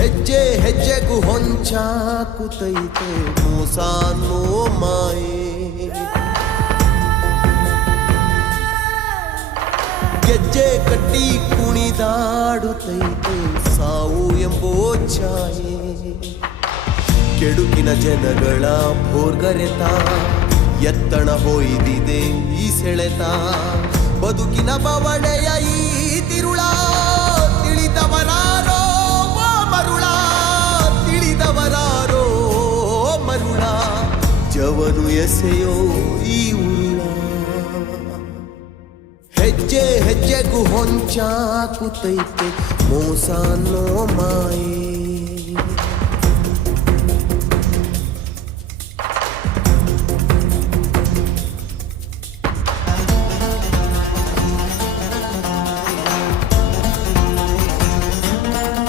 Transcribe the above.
ಹೆಜ್ಜೆ ಹೆಜ್ಜೆಗೂ ಹೊಂಚಾಕುತ್ತೈತೆ ಮೋಸ ಅನ್ನೋ ಮಾಯೆ. ಗೆಜ್ಜೆ ಕಟ್ಟಿ ಕುಣಿದಾಡುತ್ತೈತೆ ಸಾವು ಎಂಬೋ ಛಾಯೆ. ಕೆಡುಕಿನ ಜನಗಳ ಭೋರ್ಗರೆತ ಎತ್ತಣ ಹೊಯ್ದಿದೆ ಈ ಸೆಳೆತ. ಬದುಕಿನ ಬವಣೆಯ ಈ ತಿರುಳ ತಿಳಿದವರಾರೋ ಮರುಳ, ತಿಳಿದವರಾರೋ ಮರುಳ. ಜವನು ಎಸೆಯೋ ಈ ಉರುಳ. ಹೆಜ್ಜೆ ಹೆಜ್ಜೆಗೂ ಹೊಂಚಾಕುತ್ತೈತೆ ಮೋಸ ಅನ್ನೋ ಮಾಯೆ.